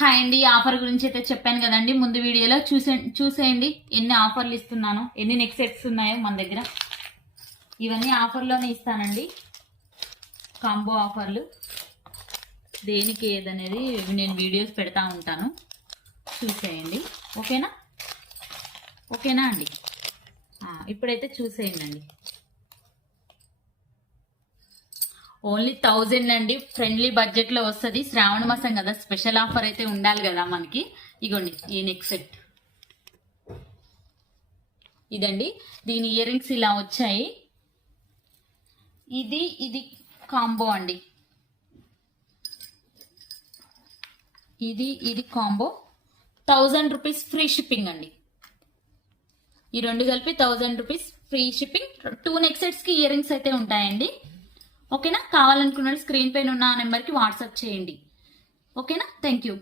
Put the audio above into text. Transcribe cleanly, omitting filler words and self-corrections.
Hi అండి, offer గురించి అయితే చెప్పాను కదండి ముందు వీడియోలో. చూసేయండి ఎన్ని ఆఫర్లు ఇస్తున్నానో, ఎన్ని నెక్ సెట్స్ ఉన్నాయో మన దగ్గర. ఇవన్నీ ఆఫర్లోనే ఇస్తానండి, కాంబో ఆఫర్లు. దేనికి ఏదనేది నేను వీడియోస్ పెడతా ఉంటాను, చూసేయండి. ఓకేనా ఓకేనా అండి. ఇప్పుడైతే చూసేయండి అండి. ఓన్లీ 1000 అండి, ఫ్రెండ్లీ బడ్జెట్ లో వస్తుంది. శ్రావణ మాసం కదా, స్పెషల్ ఆఫర్ అయితే ఉండాలి కదా మనకి. ఇగోండి ఈ నెక్ సెట్ ఇదండి. దీని ఇయర్ రింగ్స్ ఇలా వచ్చాయి. ఇది కాంబో అండి. ఇది కాంబో 1000 రూపీస్ ఫ్రీ షిప్పింగ్ అండి. ఈ రెండు కలిపి 1000 rupees free shipping. 2 neck sets కి ఇయర్ రింగ్స్ అయితే ఉంటాయండి. ఓకేనా. కావాలనుకున్న స్క్రీన్ పైన ఉన్న నెంబర్కి వాట్సాప్ చేయండి. ఓకేనా. Thank you.